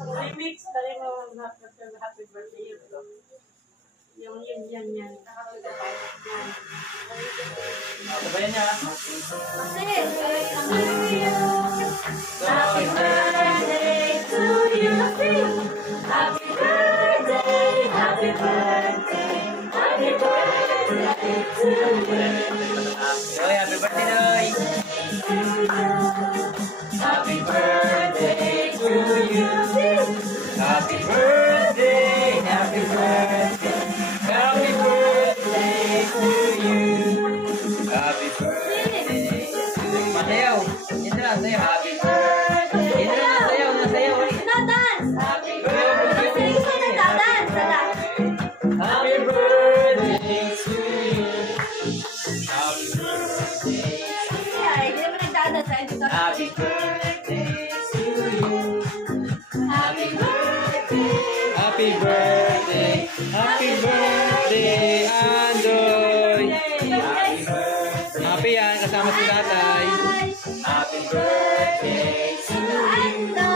Remix, dali mo happy birthday yun. Yung yan. Sabayan niya. Happy birthday to you. Happy birthday, happy birthday, happy birthday to you. Doy, happy birthday, Doy. Happy birthday to you. Happy birthday, happy birthday, happy birthday to you. Happy birthday to you. Masayaw. Ito na, sayaw. Happy birthday. Ito na, sayaw. Nasayaw. Dance! Happy birthday. Happy Happy birthday to you. Happy birthday. Happy birthday to you. Happy birthday! Happy birthday. Happy birthday, Andoy. Happy birthday. Happy yan, kasama si tatay. Happy birthday to you.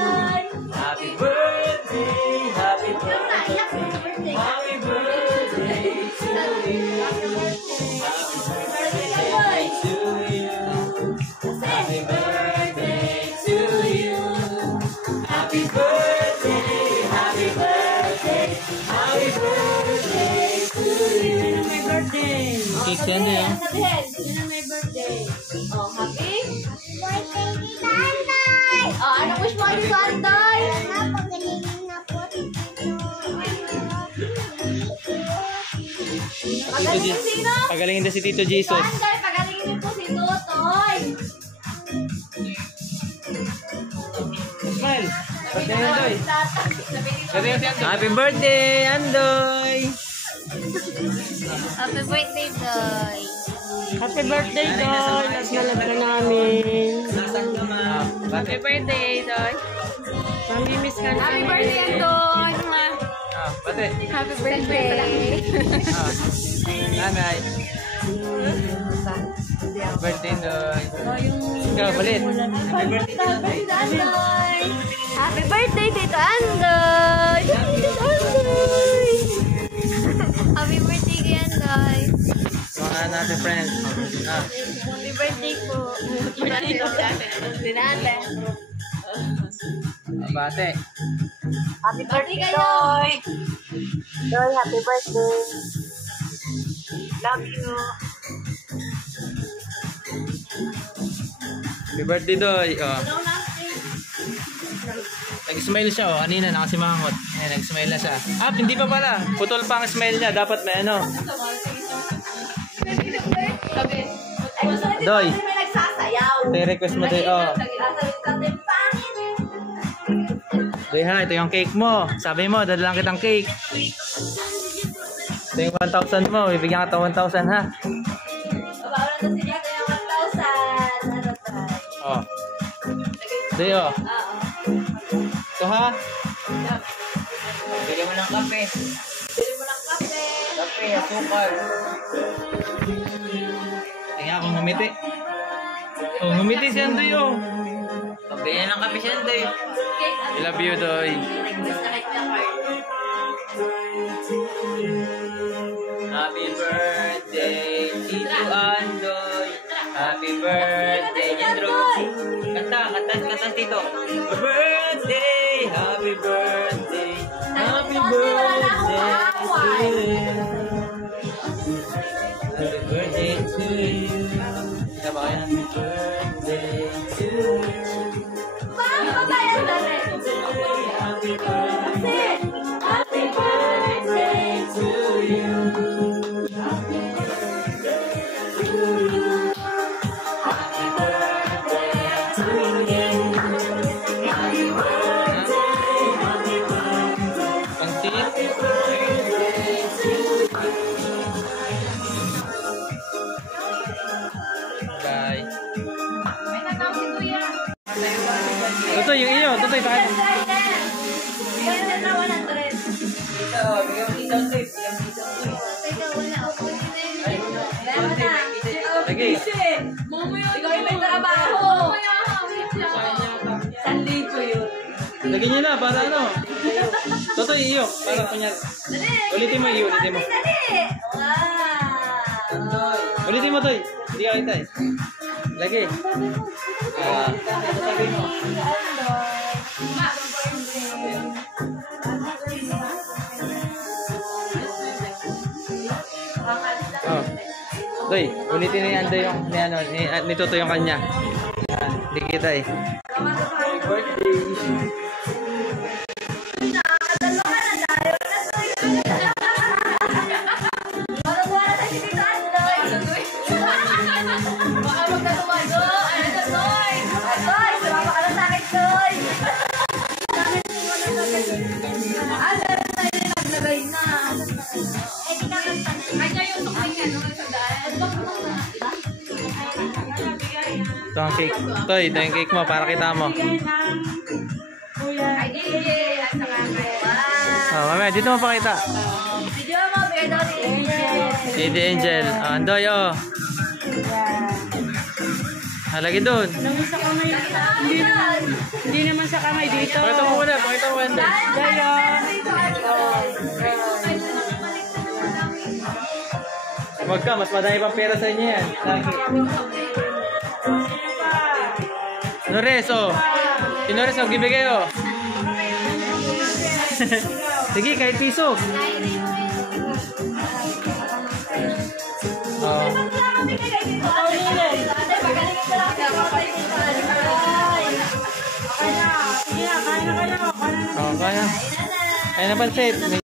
Happy birthday. Happy birthday. Happy birthday to you. Happy birthday to you. Happy birthday to you. Happy birthday. Happy birthday. Happy birthday to you. My birthday! Cake yan din, ah. Sabihin, sino may birthday? Oh, happy? Birthday ni Tanday! Oh, ano wish mo kay Tanday? Pagaling na po Magaling sino? Pagalingin din si Tito Jesus. Tanday, pagalingin din po si Tutoy! Smile. Birthday Andoy. Sabihin Happy birthday, Andoy. Happy birthday, Doy. Happy birthday, Doy! Nagnalag ka namin. Happy birthday, Doy. Mamimiss ka Happy namin. birthday, Doy. Bate. Happy birthday. Nanay. Happy birthday, Doy. Ikaw, balit. Happy birthday, Doy. Happy birthday, Tito Andoy. Tito Andoy. Happy birthday, kay Andoy. Mga natin friends. Happy birthday po. Happy birthday. Bate. Happy birthday kayo. Doy, happy birthday. Love you. Happy birthday, Doy. Oh. Nag-smile siya, oh. Kanina, nakasimangot. Ayan, nag-smile na siya. Hindi pa pala. Putol pa ang smile niya. Dapat may ano. Doy. May nagsasayaw. Request mo, Doy. Oh. Doy, ha. Ito yung cake mo. Sabi mo, dadalang kitang cake. Ito yung 1,000 mo. Bibigyan ka 1,000, ha. Babawalan na siya kaya 1,000. Ano tayo? Oh. Doy, oh. Ito, ha. Bili mo ng kape. Bili mo ng kape. Kape, asukal. Tingnan ako ngumiti. Oh, ngumiti si Andoy, oh. Pabili ng kape si Andoy. I love you, Doy. Happy birthday, Tito Andoy. Happy birthday, Andrew. Kanta, Tito. Happy birthday, happy birthday, happy birthday to you. Happy birthday to you. Happy birthday to you. Paano ba tayo dali? Happy birthday. Happy birthday to you. Happy birthday to you. Happy birthday to you. Happy birthday, happy birthday. Happy birthday to you. Bye. May natawag si Kuya. Tutoy, yung iyo. Tutoy, tayo. Ganda na 100. Ito, bigyan mo isang trip. Teka, wala ako. Wala na. Lagi. Ikaw yung may trabaho. 1,000 yun. Lagi. Sige niyo na, para ano. Totoy, iyo. Para kunyari. Ulitin mo, iyo. Ulitin mo. Wow! Ulitin mo, Toy. Hindi ka kita eh. Lagi. Toy, ulitin ni Ando yung ni Toto yung kanya. Hindi kita eh. Happy birthday. Baka magkatuwa do. Ano na, Toy? Toy, sumama ka lang sa akin, Toy. Meron na yun, naglagay na. Kanya yung tukling ano, sa dahil. Ito ang cake. Toy, ito yung cake mo para kita mo. Ay, DJ, at saka kayo. Oh, mamaya, dito mo pakita. Video mo, bigay daw ni Angel. Si The Angel. Andoy, oh. Halagi doon. Naman sa kamay. Hindi naman sa kamay dito. Pakita mo muna, pakita mo Andoy. Dayo. Huwag ka, mas madami pang pera sa inyo yan. Lagi. Nores, oh. Si Nores, magbibigay, oh. Sige, kahit piso. Oh. Oh, kaya. Kaya na pansit.